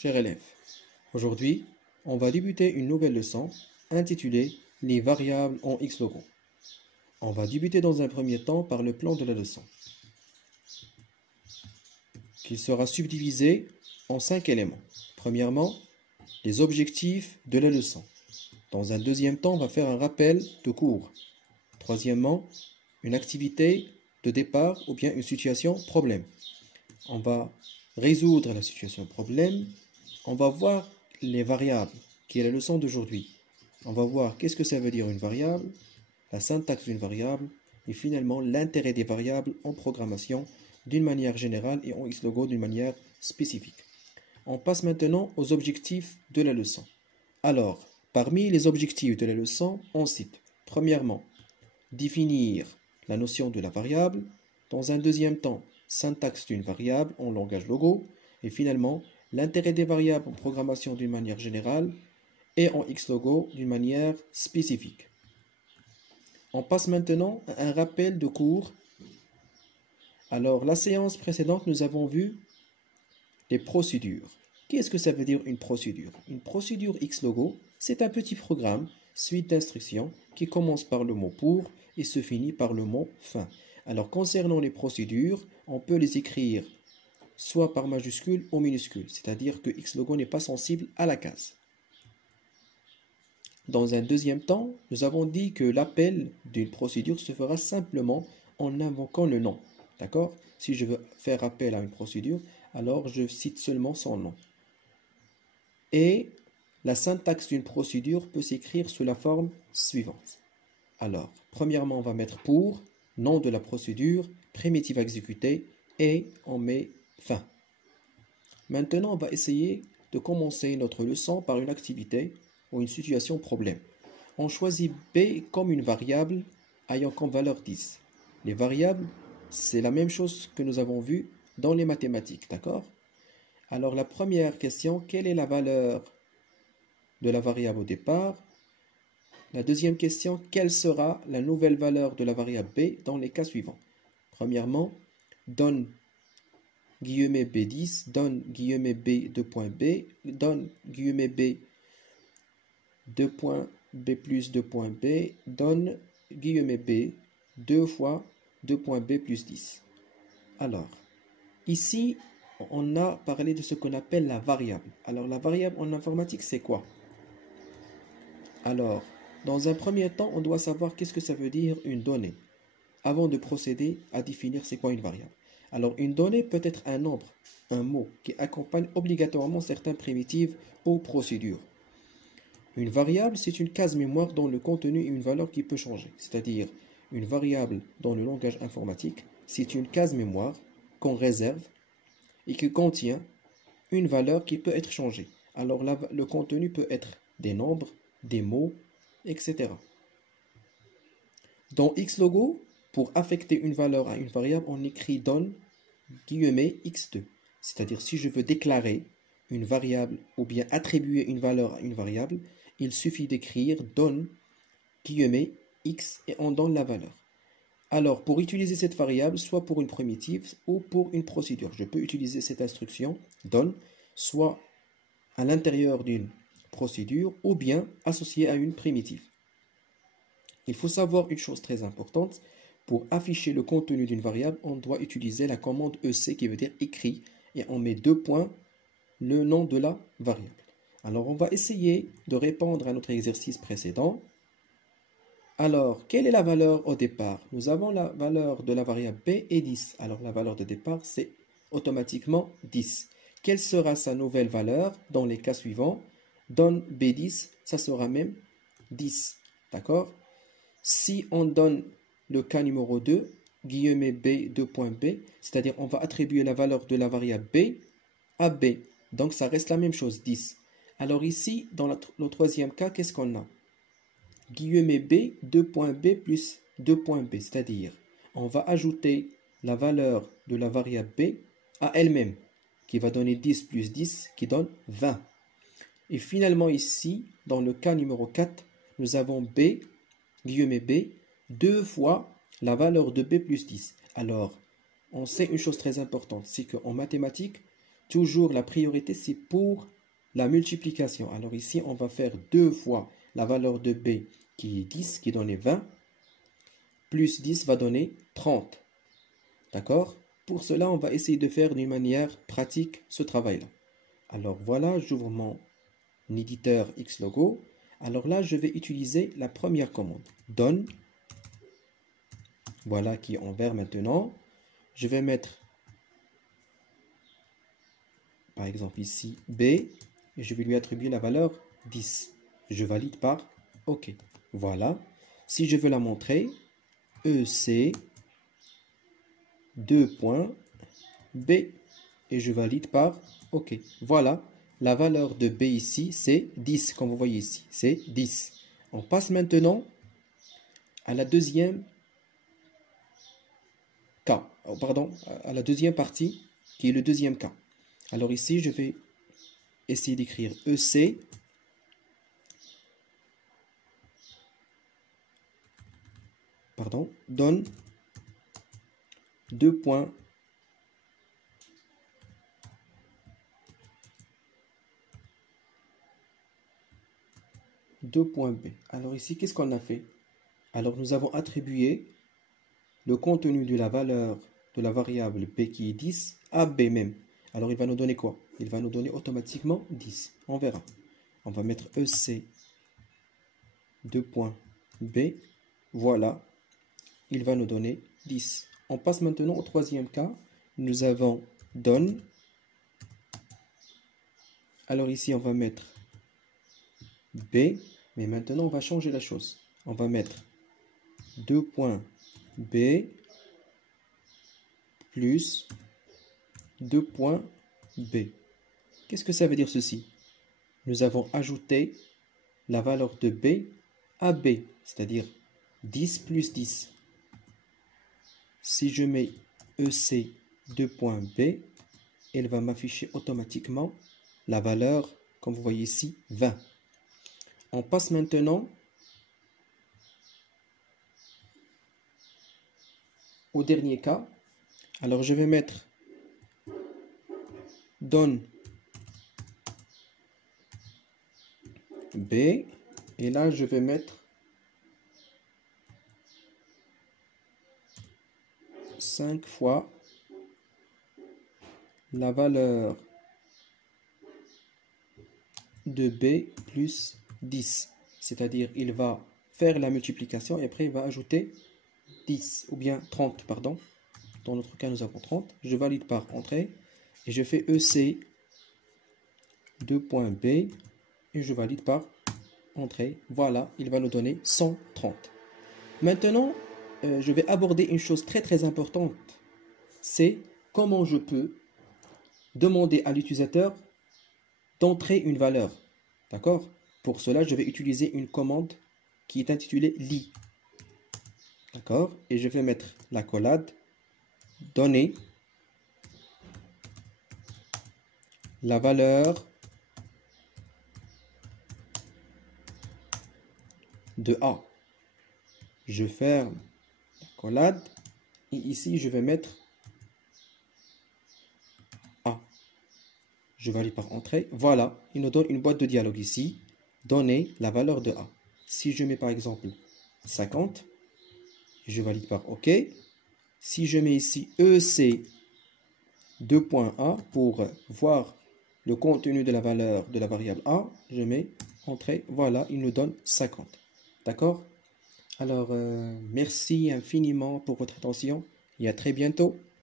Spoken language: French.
Chers élèves, aujourd'hui, on va débuter une nouvelle leçon intitulée Les variables en Xlogo. On va débuter dans un premier temps par le plan de la leçon, qui sera subdivisé en 5 éléments. Premièrement, les objectifs de la leçon. Dans un deuxième temps, on va faire un rappel de cours. Troisièmement, une activité de départ ou bien une situation problème. On va résoudre la situation problème. On va voir les variables, qui est la leçon d'aujourd'hui. On va voir qu'est-ce que ça veut dire une variable, la syntaxe d'une variable, et finalement l'intérêt des variables en programmation d'une manière générale et en Xlogo d'une manière spécifique. On passe maintenant aux objectifs de la leçon. Alors, parmi les objectifs de la leçon, on cite, premièrement, définir la notion de la variable, dans un deuxième temps, syntaxe d'une variable en langage Logo, et finalement, l'intérêt des variables en programmation d'une manière générale et en Xlogo d'une manière spécifique. On passe maintenant à un rappel de cours. Alors, la séance précédente, nous avons vu les procédures. Qu'est-ce que ça veut dire une procédure? Une procédure Xlogo, c'est un petit programme, suite d'instructions, qui commence par le mot pour et se finit par le mot fin. Alors, concernant les procédures, on peut les écrire soit par majuscule ou minuscule, c'est-à-dire que Xlogo n'est pas sensible à la case. Dans un deuxième temps, nous avons dit que l'appel d'une procédure se fera simplement en invoquant le nom. D'accord? Si je veux faire appel à une procédure, alors je cite seulement son nom. Et la syntaxe d'une procédure peut s'écrire sous la forme suivante. Alors, premièrement, on va mettre pour, nom de la procédure, primitive à exécuter, et on met fin. Maintenant, on va essayer de commencer notre leçon par une activité ou une situation problème. On choisit B comme une variable ayant comme valeur 10. Les variables, c'est la même chose que nous avons vu dans les mathématiques, d'accord? Alors la première question, quelle est la valeur de la variable au départ? La deuxième question, quelle sera la nouvelle valeur de la variable B dans les cas suivants? Premièrement, donne guillemets B10, donne guillemets B 2.B, donne guillemets B 2.B plus 2.B, donne guillemets B 2 fois 2.B plus 10. Alors, ici, on a parlé de ce qu'on appelle la variable. Alors, la variable en informatique, c'est quoi? Alors, dans un premier temps, on doit savoir qu'est-ce que ça veut dire une donnée, avant de procéder à définir c'est quoi une variable. Alors, une donnée peut être un nombre, un mot, qui accompagne obligatoirement certaines primitives ou procédures. Une variable, c'est une case mémoire dont le contenu est une valeur qui peut changer. C'est-à-dire, une variable dans le langage informatique, c'est une case mémoire qu'on réserve et qui contient une valeur qui peut être changée. Alors, le contenu peut être des nombres, des mots, etc. Dans Xlogo, pour affecter une valeur à une variable, on écrit donne guillemets x2. C'est-à-dire, si je veux déclarer une variable ou bien attribuer une valeur à une variable, il suffit d'écrire donne guillemets x et on donne la valeur. Alors, pour utiliser cette variable, soit pour une primitive ou pour une procédure, je peux utiliser cette instruction donne soit à l'intérieur d'une procédure ou bien associée à une primitive. Il faut savoir une chose très importante. Pour afficher le contenu d'une variable, on doit utiliser la commande EC qui veut dire écrit et on met 2 points le nom de la variable. Alors, on va essayer de répondre à notre exercice précédent. Alors, quelle est la valeur au départ? Nous avons la valeur de la variable B est 10. Alors, la valeur de départ, c'est automatiquement 10. Quelle sera sa nouvelle valeur dans les cas suivants? Donne B10, ça sera même 10. D'accord? Si on donne le cas numéro 2, guillemets B 2.B, c'est-à-dire on va attribuer la valeur de la variable B à B. Donc, ça reste la même chose, 10. Alors ici, dans le troisième cas, qu'est-ce qu'on a? Guillemets B 2.B plus 2.B, c'est-à-dire on va ajouter la valeur de la variable B à elle-même, qui va donner 10 plus 10, qui donne 20. Et finalement ici, dans le cas numéro 4, nous avons B, guillemets B, 2 fois la valeur de B plus 10. Alors, on sait une chose très importante, c'est qu'en mathématiques, toujours la priorité, c'est pour la multiplication. Alors ici, on va faire 2 fois la valeur de b qui est 10, qui donne 20, plus 10 va donner 30. D'accord? Pour cela, on va essayer de faire d'une manière pratique ce travail-là. Alors voilà, j'ouvre mon éditeur Xlogo. Alors là, je vais utiliser la première commande. Donne. Voilà qui est en vert maintenant. Je vais mettre, par exemple ici, B. Et je vais lui attribuer la valeur 10. Je valide par OK. Voilà. Si je veux la montrer, EC 2 points B. Et je valide par OK. Voilà. La valeur de B ici, c'est 10, comme vous voyez ici. C'est 10. On passe maintenant à la deuxième cas. Pardon, à la deuxième partie, qui est le deuxième cas. Alors ici, je vais essayer d'écrire EC. Pardon, donne 2 points B. Alors ici, qu'est-ce qu'on a fait? Alors nous avons attribué le contenu de la valeur de la variable b qui est 10 à b même. Alors il va nous donner quoi? Il va nous donner automatiquement 10. On verra. On va mettre EC 2 points b. Voilà. Il va nous donner 10. On passe maintenant au troisième cas. Nous avons donne. Alors ici, on va mettre B. Mais maintenant, on va changer la chose. On va mettre 2 points B plus 2 points B. Qu'est-ce que ça veut dire ceci? Nous avons ajouté la valeur de B à B, c'est-à-dire 10 plus 10. Si je mets EC 2 points B, elle va m'afficher automatiquement la valeur, comme vous voyez ici, 20. On passe maintenant au dernier cas. Alors je vais mettre donne B et là je vais mettre 5 fois la valeur de B plus 10. C'est-à-dire il va faire la multiplication et après il va ajouter 10 ou bien 30, pardon. Dans notre cas, nous avons 30. Je valide par entrée et je fais EC 2 points B et je valide par entrée. Voilà, il va nous donner 130. Maintenant, je vais aborder une chose très importante. C'est comment je peux demander à l'utilisateur d'entrer une valeur. D'accord? Pour cela, je vais utiliser une commande qui est intitulée lit. D'accord? Et je vais mettre l'accolade donner la valeur de A. Je ferme l'accolade et ici je vais mettre A. Je valide par entrée. Voilà, il nous donne une boîte de dialogue ici. Donner la valeur de A. Si je mets par exemple 50, je valide par OK. Si je mets ici EC 2.A pour voir le contenu de la valeur de la variable A, je mets entrée. Voilà, il nous donne 50. D'accord? Alors, merci infiniment pour votre attention et à très bientôt.